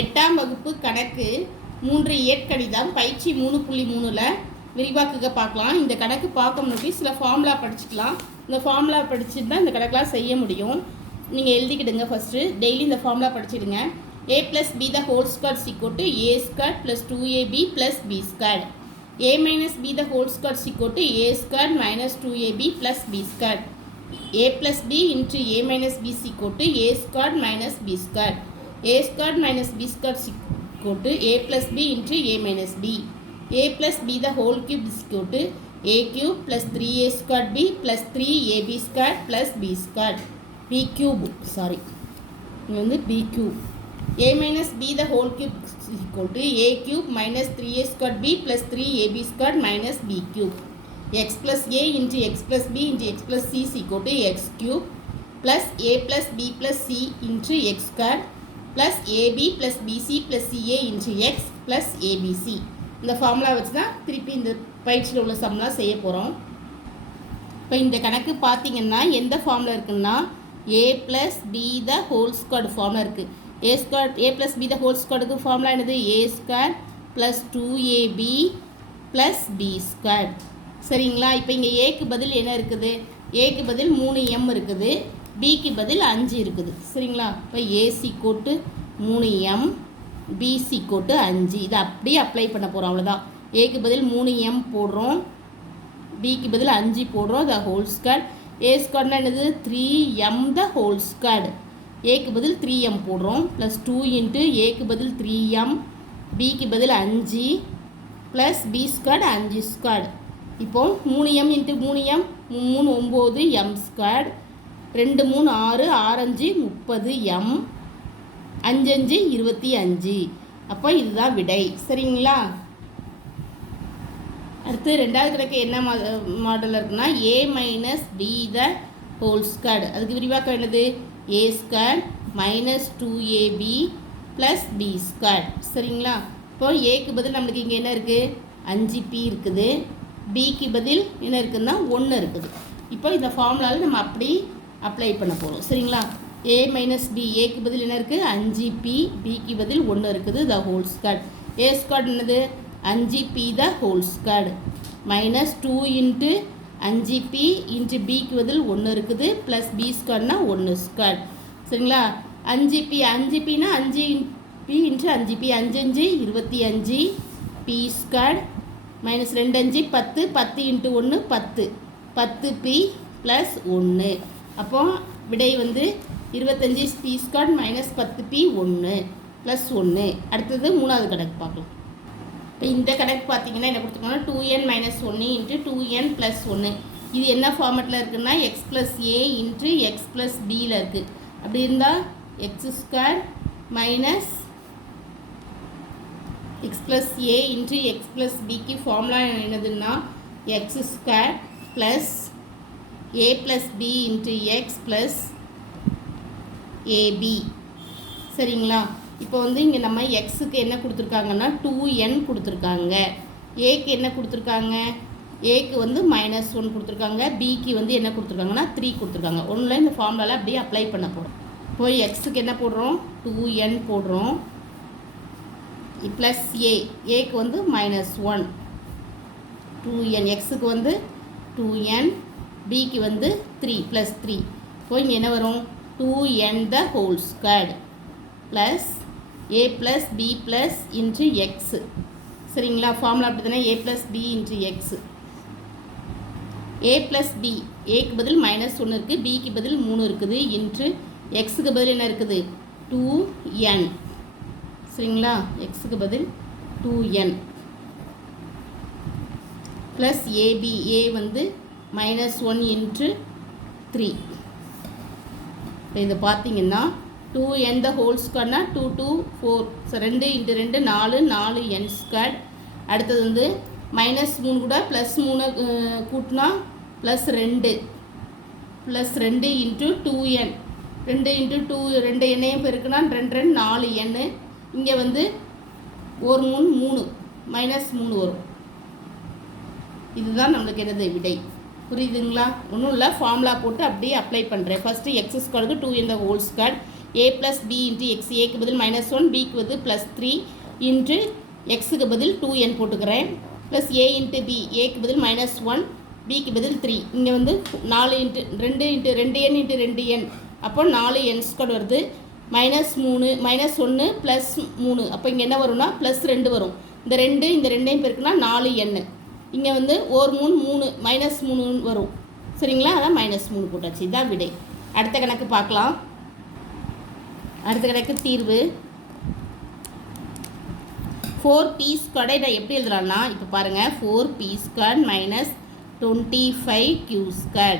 8ஆம் வகுப்பு கணக்கு 3 இயற்கணிதம் பயிற்சி 3.3ல் விரிவாக்குக பார்க்கலாம். இந்த கணக்கு பார்க்க முன்னாடி சில ஃபார்முலா படிச்சுக்கலாம். இந்த ஃபார்முலா படிச்சுட்டு தான் இந்த கணக்கெலாம் செய்ய முடியும். நீங்கள் எழுதிக்கிடுங்க. ஃபஸ்ட்டு டெய்லி இந்த formula படிச்சுடுங்க. a + b the whole square is equal to a square plus 2ab plus b square. a minus b the whole square is equal to a square minus 2ab plus b square. a plus b into a minus b is equal to a square minus b square. a square minus b square is equal to a plus b into a minus b. a plus b the whole cube is equal to a cube plus 3a square b plus 3ab square plus b square. b cube sorry இது வந்து b cube. a minus b the whole cube is equal to a cube minus 3a square b plus 3ab square minus b cube. x plus a into x plus b into x plus c is equal to x cube plus a plus b plus c into x square plus ab plus bc plus ca into x plus abc. இந்த formula வச்சு தான் திருப்பி இந்த பயிற்சியில் உள்ள சம்லாம் செய்ய போகிறோம். இப்போ இந்த கணக்கு பார்த்தீங்கன்னா எந்த ஃபார்முலா இருக்குன்னா a plus b the whole squared formula இருக்குது. a plus b the whole squaredக்கு ஃபார்முலா என்னது a square plus 2ab plus b square. சரிங்களா? இப்போ இங்கே ஏக்கு பதில் என்ன இருக்குது? ஏக்கு பதில் 3m இருக்குது, பிக்கு பதில் 5 இருக்குது. சரிங்களா? இப்போ ஏசி கோட்டு 3m பிசி கோட்டு 5 இதை அப்படியே அப்ளை பண்ண போகிறோம். அவ்வளோதான். ஏக்கு பதில் 3m போடுறோம், பிக்கு பதில் 5 போடுறோம். த ஹோல் ஸ்கொயர். ஏ ஸ்கொயர்னா என்னது? 3m த ஹோல் ஸ்கொயர். ஏக்கு பதில் 3m போடுறோம் ப்ளஸ் 2 இன்ட்டு ஏக்கு பதில் 3m பிக்கு பதில் 5 ப்ளஸ் பி ஸ்கொயர் 5 ஸ்கொயர். இப்போது 3m into 3m 3 9 m square 2 3 6 6 5 30m 5 5 25. அப்போ இதுதான் விடை. சரிங்களா? அடுத்து ரெண்டாவது கணக்கு என்ன மாடலில் இருக்குன்னா a minus b the whole square. அதுக்கு விரிவாக்கம் என்னது? a square minus 2ab plus b square. சரிங்களா? இப்போ ஏக்கு பதில் நம்மளுக்கு இங்கே என்ன இருக்குது? 5p இருக்குது, பிக்கு பதில் என்ன இருக்குதுன்னா 1 இருக்குது. இப்போ இந்த ஃபார்முலாவில் நம்ம அப்படி அப்ளை பண்ண போகிறோம். சரிங்களா? a மைனஸ் b ஏக்கு பதில் என்ன இருக்குது? 5p, பிக்கு பதில் 1 இருக்குது. த ஹோல் ஸ்கொயர். a ஸ்கொயர் என்னது? 5p த whole square minus 2 into 5p into பிக்கு பதில் 1 இருக்குது ப்ளஸ் b ஸ்கொயர்னா 1 ஸ்கொயர். சரிங்களா? 5pனா 5p into 5p 5 5 25 p square minus 2 5 10 10 into 1 10 10p plus 1. அப்போ விடை வந்து 25 p square minus 10p 1 plus 1. அடுத்தது மூணாவது கணக்கு பார்க்கலாம். இப்போ இந்த கணக்கு பார்த்தீங்கன்னா என்ன கொடுத்துருக்கோன்னா 2n minus 1 into 2n plus 1. இது என்ன ஃபார்மெட்டில் இருக்குன்னா x plus a into x plus பியில் இருக்குது. அப்படி இருந்தால் x square minus x plus a into x plus பிக்கு ஃபார்முலா என்னதுன்னா x square plus a plus b into x plus ab. சரிங்களா? இப்போ வந்து இங்கே நம்ம எக்ஸுக்கு என்ன கொடுத்துருக்காங்கன்னா 2n கொடுத்துருக்காங்க, ஏக்கு என்ன கொடுத்துருக்காங்க? ஏக்கு வந்து -1 கொடுத்துருக்காங்க, பிக்கு வந்து என்ன கொடுத்துருக்காங்கன்னா 3 கொடுத்துருக்காங்க. ஒன்றில் இந்த ஃபார்முலாவில் அப்படியே அப்ளை பண்ண போகிறோம். இப்போ எக்ஸுக்கு என்ன போடுறோம்? 2n போடுறோம் ப்ளஸ் ஏக்கு வந்து -1 2n, எக்ஸுக்கு வந்து 2n, பிக்கு வந்து 3 ப்ளஸ் 3. இப்போ இங்கே என்ன வரும்? 2n the whole square plus a plus b plus into x. சரிங்களா? ஃபார்முலா அப்படி தானே? a plus b into x. a plus b ஏக்கு பதில் -1 இருக்குது, பிக்கு பதில் 3 இருக்குது இன்ட்டு எக்ஸுக்கு பதில் என்ன இருக்குது? 2n. சரிங்களா? எக்ஸுக்கு பதில் 2n ப்ளஸ் ஏபி ஏ வந்து -1 இன்ட்டு 3. இப்போ இதை பார்த்தீங்கன்னா 2n த ஹோல் ஸ்கொயர்னா 2 2 4 2 இன்ட்டு 2 4 4n ஸ்கொயர். அடுத்தது வந்து -3 கூட +3 கூட்டினா +2 ப்ளஸ் 2 இன்ட்டு 2n 2 இன்ட்டு 2 2 எண்ணையும் பெருக்குனா 2 2 4n. இங்கே வந்து 1 3 -3 வரும். இதுதான் நம்மளுக்கு என்னது? விடை. புரியுதுங்களா? ஒன்றும் இல்லை, ஃபார்முலா போட்டு அப்படியே அப்ளை பண்ணுறேன். ஃபஸ்ட்டு எக்ஸ் ஸ்கொயருக்கு 2n the whole square, a plus b into x. ஏக்கு பதில் -1, பிக்கு பதில் +3 இன்ட்டு எக்ஸுக்கு பதில் 2n போட்டுக்கிறேன். Plus a into B. ஏக்கு பதில் -1, பிக்கு பதில் 3. இங்கே வந்து 4 into 2 into 2n into 2n, அப்போ 4n² வருது. -3 -1 +3, அப்போ இங்கே என்ன வரும்னா +2 வரும். இந்த 2 இந்த 2ஐயும் பெருக்குனா 4n. இங்கே வந்து 1 3 -3 வரும். சரிங்களா, அதான் -3 போட்டாச்சு. இதுதான் விடை. அடுத்த கணக்கு பார்க்கலாம். அடுத்த கணக்கு தீர்வு. 4p² நான் எப்படி எழுதலாம்னா, இப்போ பாருங்கள், 4p² -25q².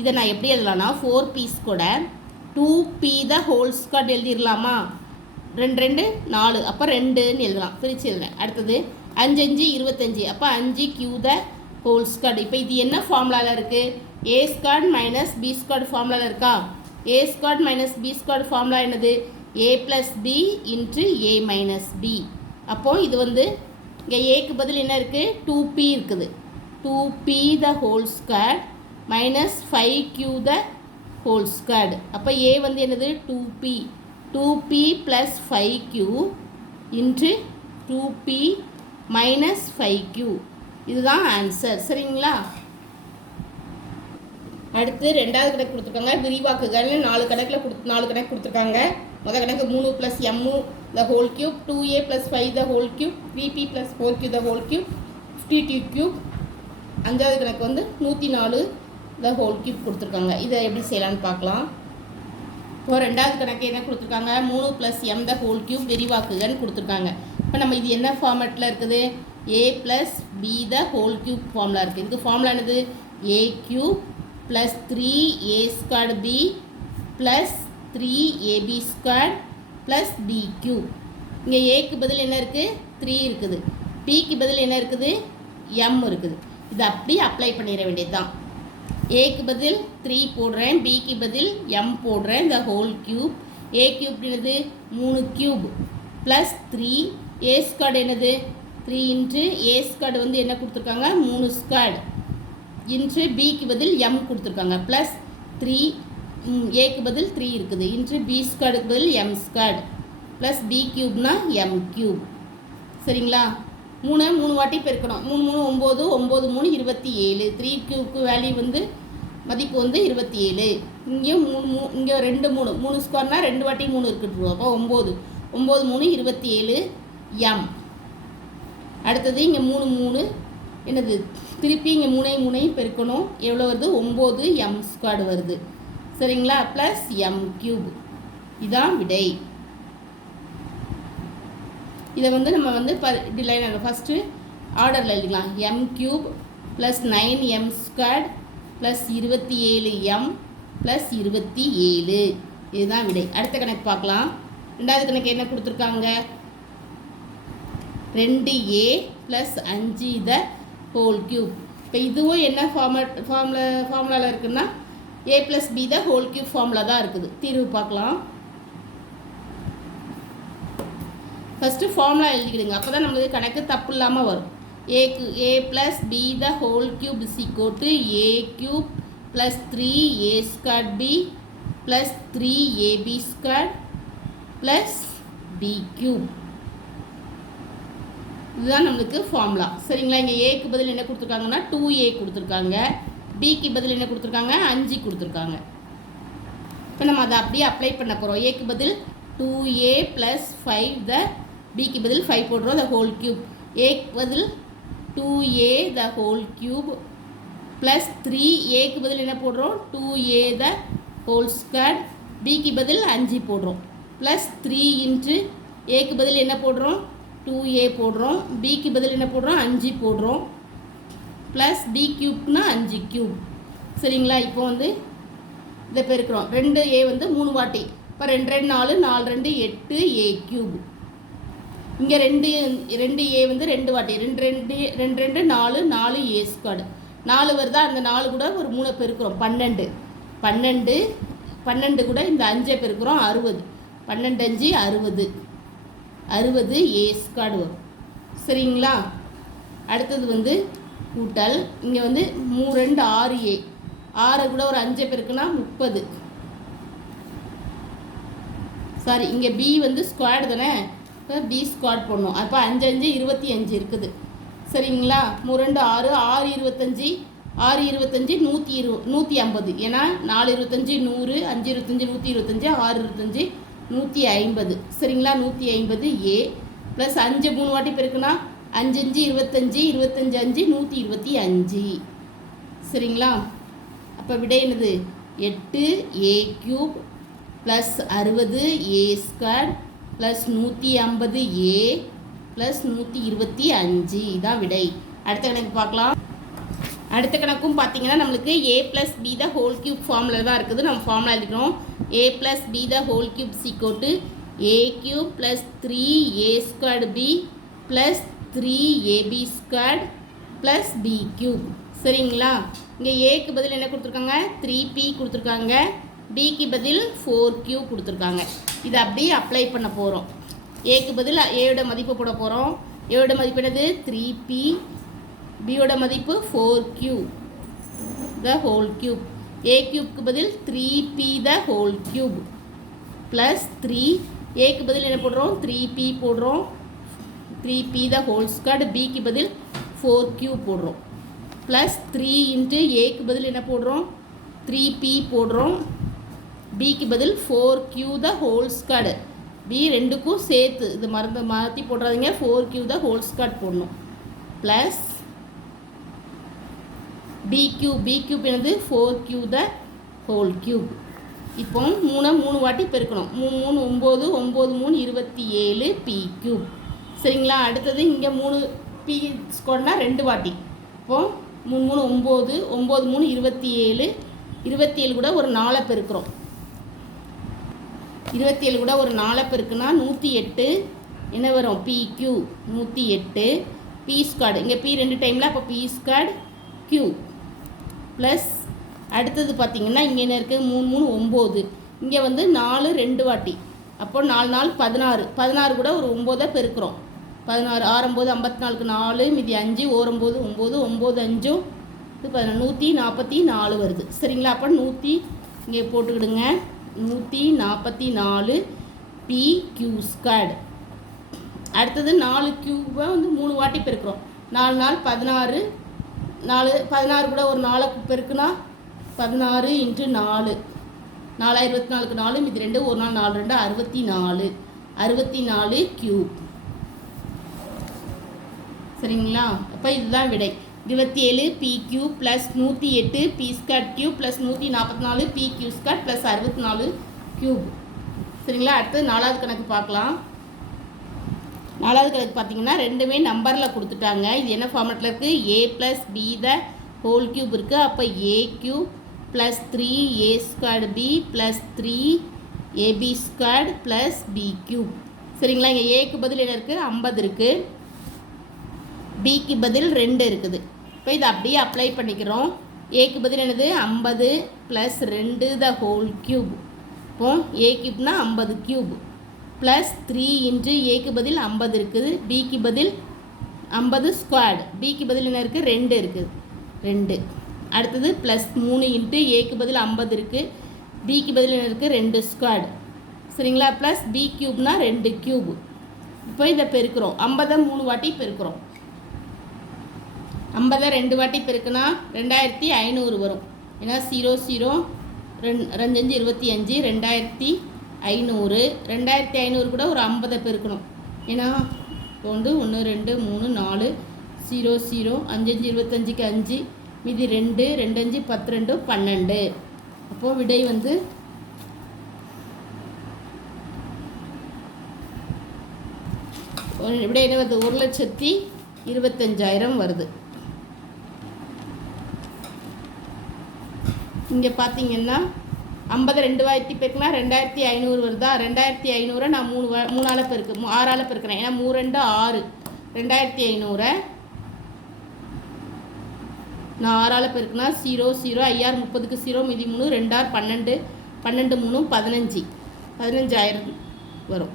இதை நான் எப்படி எழுதலாம்னா 4p² 2p the whole square எழுதிடலாமா? 2 2 4, அப்போ 2ன்னு எழுதலாம். பிரித்து எழுதுறேன். அடுத்தது 5 5 25, அப்போ 5q the whole square. இப்போ இது என்ன ஃபார்முலாவில் இருக்குது? a² - b² ஃபார்முலாவில் இருக்கா? a² - b² ஃபார்முலா என்னது? a + b into a - b. அப்போது இது வந்து இங்கே ஏக்கு பதில் என்ன இருக்குது? 2p இருக்குது. 2p the whole square -5q the whole square. அப்போ a வந்து என்னது? 2p. 2p + 5q into 2p - 5q. இதுதான் ஆன்சர். சரிங்களா? அடுத்து ரெண்டாவது கணக்கு கொடுத்துருக்காங்க. விரிவாக்குகள் 4 கணக்கு கொடுத்துருக்காங்க. முதல் கணக்கு 3 + m the whole cube, 2a + 5 the whole cube, 3p + 4q the whole cube, 52 cube. அஞ்சாவது கணக்கு வந்து 104 the whole cube கொடுத்துருக்காங்க. இதை எப்படி செய்யலான்னு பார்க்கலாம். இப்போ ரெண்டாவது கணக்கு என்ன கொடுத்துருக்காங்க? 3 + m the whole cube விரிவாக்குகள்னு கொடுத்துருக்காங்க. இப்போ நம்ம இது என்ன ஃபார்மேட்டில் இருக்குது? a + b the whole cube formula இருக்குது. இதுக்கு ஃபார்முலா என்னது? a³ + 3a² b + 3ab² + b³ இங்கே ஏக்கு பதில் என்ன இருக்குது? 3 இருக்குது. பிக்கு பதில் என்ன இருக்குது? m இருக்குது. இது அப்படியே அப்ளை பண்ணிட வேண்டியது தான். ஏக்கு பதில் 3 போடுறேன், பிக்கு பதில் m போடுறேன். இந்த ஹோல் க்யூப். a³ என்னது? 3³ + 3a² என்னது? 3 இன்ட்டு a² வந்து என்ன கொடுத்துருக்காங்க? 3² இன்ட்டு பிக்கு பதில் m கொடுத்துருக்காங்க. ப்ளஸ் 3 ஏக்கு பதில் 3 இருக்குது. இன்ட்டு b²க்கு பதில் m² ப்ளஸ் b³ m³. சரிங்களா? 3 வாட்டி பெருக்கணும். 3 3 9 9 3 27. 3க்கு வேல்யூ வந்து மதிப்பு வந்து 27. இங்கே 3 இங்கே 2 3 3² 2 வாட்டி 3 இருக்குது. அப்போ 9 9 3 27 m. அடுத்தது இங்கே 3 3 என்னது? திருப்பி இங்கே 3 பெருக்கணும். எவ்வளோ வருது? 9 m² வருது. சரிங்களா? Plus m³. இதான் விடை. இதை வந்து நம்ம வந்து இப்படி லைன் ஃபஸ்ட்டு ஆர்டரில் எழுதிக்கலாம். m³ plus 9m² plus 27m plus 27. இதுதான் விடை. அடுத்த கணக்கு பார்க்கலாம். ரெண்டாவது கணக்கு என்ன கொடுத்துருக்காங்க? 2a plus 5 the whole cube. இப்போ இதுவும் என்ன ஃபார்முலாவில் இருக்குன்னா a + b the whole cube formula தான் இருக்குது. தீர்வு பார்க்கலாம். ஃபஸ்ட்டு ஃபார்முலா எழுதிக்கிடுங்க. அப்போ தான் நம்மளுக்கு கணக்கு தப்பு இல்லாமல் வரும். a + b the whole cube = a³ + 3a² b + 3ab² + b³. இதுதான் நம்மளுக்கு ஃபார்முலா. சரிங்களா? இங்கே ஏக்கு பதில் என்ன கொடுத்துருக்காங்கன்னா 2a கொடுத்துருக்காங்க. பிக்கு பதில் என்ன கொடுத்துருக்காங்க? 5 கொடுத்துருக்காங்க. இப்போ நம்ம அதை அப்படியே அப்ளை பண்ண போகிறோம். ஏக்கு பதில் 2a + 5 the பிக்கு பதில் 5 போடுறோம். the whole cube. ஏக்கு பதில் 2a the whole cube plus 3 ஏக்கு பதில் என்ன போடுறோம்? 2a the whole square. பிக்கு பதில் 5 போடுறோம். ப்ளஸ் 3 இன்ட்டு ஏக்கு பதில் என்ன போடுறோம்? 2a போடுறோம். பிக்கு பதில் என்ன போடுறோம்? 5 போடுறோம். ப்ளஸ் b³ 5³ சரிங்களா? இப்போ வந்து இதை பெருக்கிறோம். 2a வந்து 3 வாட்டி. இப்போ 2 2 4 4 2 8 a³. இங்கே 2a வந்து 2 வாட்டி. 2 2 2 4 4 a². 4 வருதா? அந்த 4 கூட ஒரு 3 பெருக்கிறோம். 12 12 12 கூட இந்த 5 பெருக்கிறோம். 60 12 5 60 60 a² வரும். சரிங்களா? அடுத்தது வந்து கூட்டல். இங்கே வந்து 3 2 6a. 6 கூட ஒரு 5 பெருக்குன்னா 30 சாரி, இங்கே பி வந்து ஸ்கொயர்டு தானே, பி ஸ்கொயர்ட் போடணும். அப்போ 5 5 25 இருக்குது. சரிங்களா? 2 6 6 25 6 25 150. ஏன்னா 4 25 100, 5 25 125, 6 25 150. சரிங்களா? 150 ஏ ப்ளஸ் 5 3 வாட்டி பெருக்குன்னா 5 5 25 25 5 125. சரிங்களா? அப்போ விடை என்னது? 8 ஏ கியூப் ப்ளஸ் 60 ஏ ஸ்கொயர் ப்ளஸ் 150 ஏ ப்ளஸ் 125 இதான் விடை. அடுத்த கணக்கு பார்க்கலாம். அடுத்த கணக்கும் பார்த்தீங்கன்னா நம்மளுக்கு A plus B the whole cube ஃபார்மில் தான் இருக்குது. நம்ம ஃபார்முலா எழுதிக்கிறோம். A plus B the whole cube சீக்கோட்டு A cube plus 3 A squared B plus 3 AB squared plus B cube. சரிங்களா? இங்கே ஏக்கு பதில் என்ன கொடுத்துருக்காங்க? 3p கொடுத்துருக்காங்க. பிக்கு பதில் 4q கொடுத்துருக்காங்க. இதை அப்படியே அப்ளை பண்ண போகிறோம். ஏக்கு பதில் ஏயோட மதிப்பு போட போகிறோம். ஏயோட மதிப்பு என்னது? 3p. பியோட மதிப்பு 4q த ஹோல் கியூப். ஏ கியூப்க்கு பதில் 3p த ஹோல் கியூப் ப்ளஸ் 3. ஏக்கு பதில் என்ன போடுறோம்? 3p போடுறோம். 3p the whole squared. பிக்கு பதில் 4q போடுறோம். ப்ளஸ் 3 இன்ட்டு ஏக்கு பதில் என்ன போடுறோம்? 3p போடுறோம். பிக்கு பதில் 4q the whole squared. B ரெண்டுக்கும் சேர்த்து இது மாற்றி போடுறாதீங்க. 4q த ஹோல் ஸ்கொயர்ட் போடணும். ப்ளஸ் பி கியூப் என்னது? 4q த ஹோல் கியூப். இப்போ 3 வாட்டி பெருக்கணும். 3 3 9 9 3 27 பி கியூப். சரிங்களா? அடுத்தது இங்கே 3 பி ஸ்கொயர்னா 2 வாட்டி. இப்போது 3 3 9 9 3 27 27 கூட ஒரு 4 பெருக்கிறோம். 27 கூட ஒரு 4 பெருக்குன்னா 108 என்ன வரும்? PQ 108 P squared. இங்கே பி 2 டைமில், அப்போ பி ஸ்கொயர்டு Q ப்ளஸ் அடுத்தது பார்த்திங்கன்னா இங்கே என்ன இருக்குது? 3 3 9. இங்கே வந்து 4 2 வாட்டி. அப்போ 4 4 16. 16 கூட ஒரு 9 பெருக்கிறோம். 16 6 9 54க்கு 4 மீதி 5 9 9 9 5 144 வருது. சரிங்களா? அப்போ 100 இங்கே போட்டுக்கிடுங்க. 144 PQ ஸ்கொயர்டு. அடுத்தது 4 கியூபை வந்து 3 வாட்டி பெருக்கிறோம். 4 4 16. 16 கூட ஒரு 4 பெருக்குனா 16 இன்ட்டு 4 4 24க்கு 4 மீதி 2 ஒரு நாள் 4 2 64 64 கியூப். சரிங்களா? அப்போ இதுதான் விடை. 27 PQ plus 108 P square cube plus 144 PQ square plus 64 cube. சரிங்களா? அடுத்து 4வது கணக்கு பார்க்கலாம். 4வது கணக்கு பார்த்தீங்கன்னா ரெண்டுமே நம்பரில் கொடுத்துட்டாங்க. இது என்ன ஃபார்மேட்டில் இருக்குது? A plus B the whole cube இருக்குது. அப்போ A cube plus 3 A squared B plus 3 AB squared plus B cube. சரிங்களா? இங்கே ஏக்கு பதில் என்ன இருக்குது? 50 இருக்குது. பிக்கு பதில் 2 இருக்குது. இப்போ இதை அப்படியே அப்ளை பண்ணிக்கிறோம். ஏக்கு பதில் என்னது? 50 ப்ளஸ் 2 த ஹோல் கியூப். இப்போ ஏ கியூப்னா 50 கியூப் ப்ளஸ் 3 இன்ட்டு ஏக்கு பதில் 50 இருக்குது. பிக்கு பதில் 50 ஸ்கொயர்டு. பிக்கு பதில் என்ன இருக்குது? 2 இருக்குது. 2. அடுத்தது ப்ளஸ் 3 இன்ட்டு ஏக்கு பதில் 50 இருக்குது. பிக்கு பதில் என்ன இருக்குது? 2 ஸ்கொயர்டு. சரிங்களா? ப்ளஸ் பி கியூப்னா 2 கியூப். இப்போ இதை பெருக்கிறோம். 50 3 வாட்டி பெருக்கிறோம். 50 2 வாட்டி பெருக்குனா 2500 வரும். ஏன்னா 0 0 2 5 25 2500. 2500 கூட ஒரு 50 பெருக்கணும். ஏன்னா இப்போ வந்து 1 2 3 4 0 0 5 5 25க்கு 5 மீதி 2 2 5 10 2 12. அப்போது விடை வந்து விடை என்ன வருது? 1,25,000 வருது. இங்கே பார்த்தீங்கன்னா 50 2 வாட்டி பெருக்குனா 2500 வருதா? 2500 நான் 3ஆல் பெருக்கு 6ஆல் பெருக்கிறேன். ஏன்னா 3 2 6 2500 நான் 6ஆல் பெருக்குனா 0 0 ஐயார் 30க்கு 0 மீதி 3 2 6 12 12 3 15 15,000 வரும்.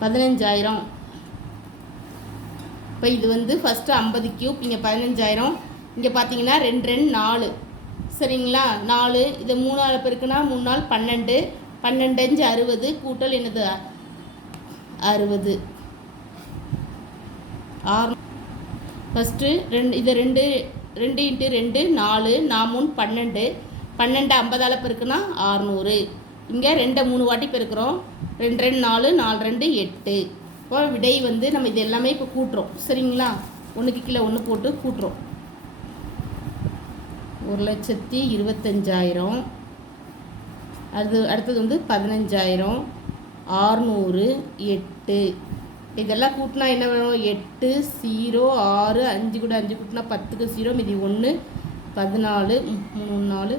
15,000. இப்போ இது வந்து ஃபஸ்ட்டு 50 கியூப், இங்கே 15,000. இங்கே பார்த்தீங்கன்னா 2 2 4 சரிங்களா? 4 இதை 3 பெருக்குனா 3 நாள் 12, 12 5 60 கூட்டல் என்னது 60. 6 ஃபஸ்ட்டு இதை 2 2 × 2 4, 4 3 12, 12 50 பெருக்குனா 600. இங்கே 2 3 வாட்டி பெருக்கிறோம். 2 2 4, 4 2 8. இப்போ விடை வந்து நம்ம இது எல்லாமே இப்போ கூட்டுறோம். சரிங்களா? ஒன்றுக்கு கீழே ஒன்று போட்டு கூட்டுறோம். 1,25,000. அடுத்தது வந்து 15,000, 600, 8. இதெல்லாம் கூட்டினா என்ன வேணும்? 8 0 6 5 கூட 5 கூட்டினா 10க்கு 0 மீதி 1 14 3 4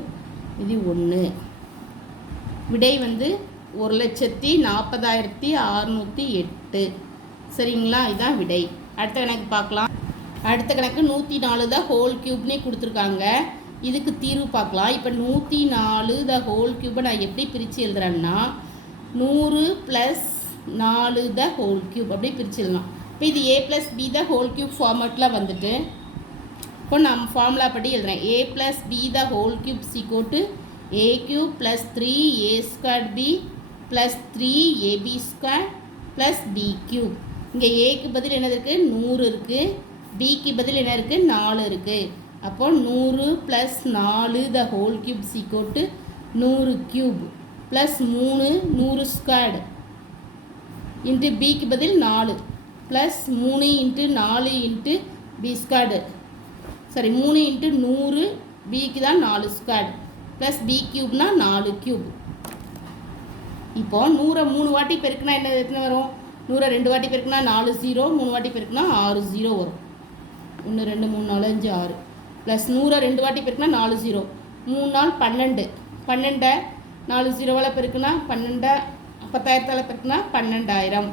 மீதி 1. விடை வந்து 1,40,608. சரிங்களா? இதுதான் விடை. அடுத்த கணக்கு பார்க்கலாம். அடுத்த கணக்கு 104 தான் ஹோல் க்யூப்னே கொடுத்துருக்காங்க. இதுக்கு தீர்வு பார்க்கலாம். இப்போ 104 த ஹோல் க்யூப்பை நான் எப்படி பிரித்து எழுதுறேன்னா 100 + 4 த ஹோல் க்யூப் அப்படி பிரித்து எழுதலாம். இப்போ இது a + b the whole cube ஃபார்மேட்டில் வந்துட்டு இப்போ நான் ஃபார்முலா படி எழுதுறேன். a + b the whole cube = a³ + 3a² b + 3ab² + b³ இங்கே ஏக்கு பதில் என்னது இருக்குது? 100 இருக்குது. பிக்கு பதில் என்ன இருக்குது? 4 இருக்குது. அப்போ 100 + 4 த ஹோல் க்யூப் = 100³ + 3 100² இன்ட்டு பிக்கு பதில் 4 ப்ளஸ் 3 × 4 × b². சரி 3 × 100 பிக்கு தான் 4² ப்ளஸ் b³ 4³. இப்போ 100 3 வாட்டி பெருக்குனா என்ன எத்தனை வரும்? 100 2 வாட்டி பெருக்குனா 4 0, 3 வாட்டி பெருக்குனா 6 0 வரும். 1 2 3 4 5 6 ப்ளஸ் 100 2 வாட்டி பெருக்குனா 4 0, 3 நாள் 12, 12 4 0வால் பெருக்குனா 12, 10,000 பெருக்குனா 12,000.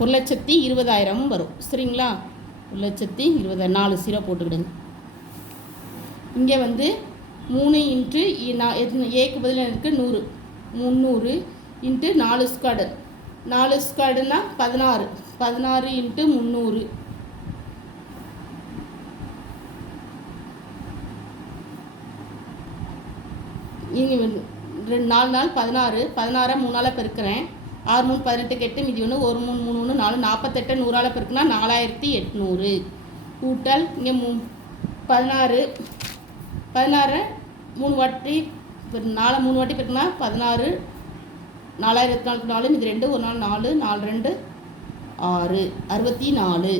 1,20,000 வரும். சரிங்களா? 1,20,000 4 0 போட்டுக்கிடுங்க. இங்கே வந்து 3 × ஏக்கு பதில் இருக்குது 100, 300 × 4². 4²னா 16, 16 × 300. இங்கே 4 நாள் 16, 16 3ஆல் பெருக்கிறேன். 6 3 18 8 மீதி 1 1 3 3 1 4 48 100ஆல் பெருக்குனா 4,800 கூட்டல் இங்கே 16 3 வாட்டி 4 3 வாட்டி பெருக்குனா 16 4,024 4 மீதி 2 1 நாள் 4 4 2 6 64.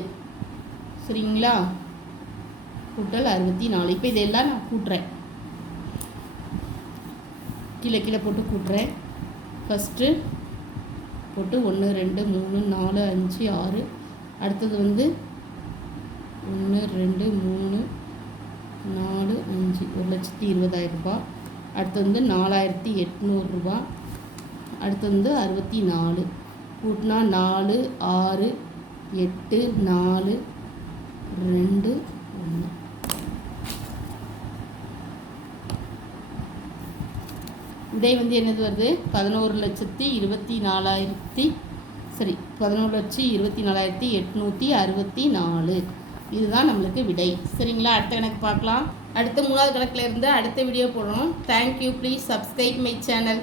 சரிங்களா? கூட்டல் 64. இப்போ இதெல்லாம் நான் கூட்டுறேன். கீழே கீழே போட்டு கூட்டுறேன். ஃபஸ்ட்டு போட்டு 1 2 3 4 5 6. அடுத்தது வந்து 1 2 3 4 5 1,20,000 ரூபாய். அடுத்தது வந்து 4,800 ரூபாய். அடுத்தது வந்து 64. கூட்டினா 4 6 8 4 2 1. விடை வந்து என்னது வருது? 11,24,864. இதுதான் நம்மளுக்கு விடை. சரிங்களா? அடுத்த கணக்கு பார்க்கலாம். அடுத்த 3வது கணக்கில் இருந்து அடுத்த வீடியோ போடணும். Thank you. Please subscribe my channel.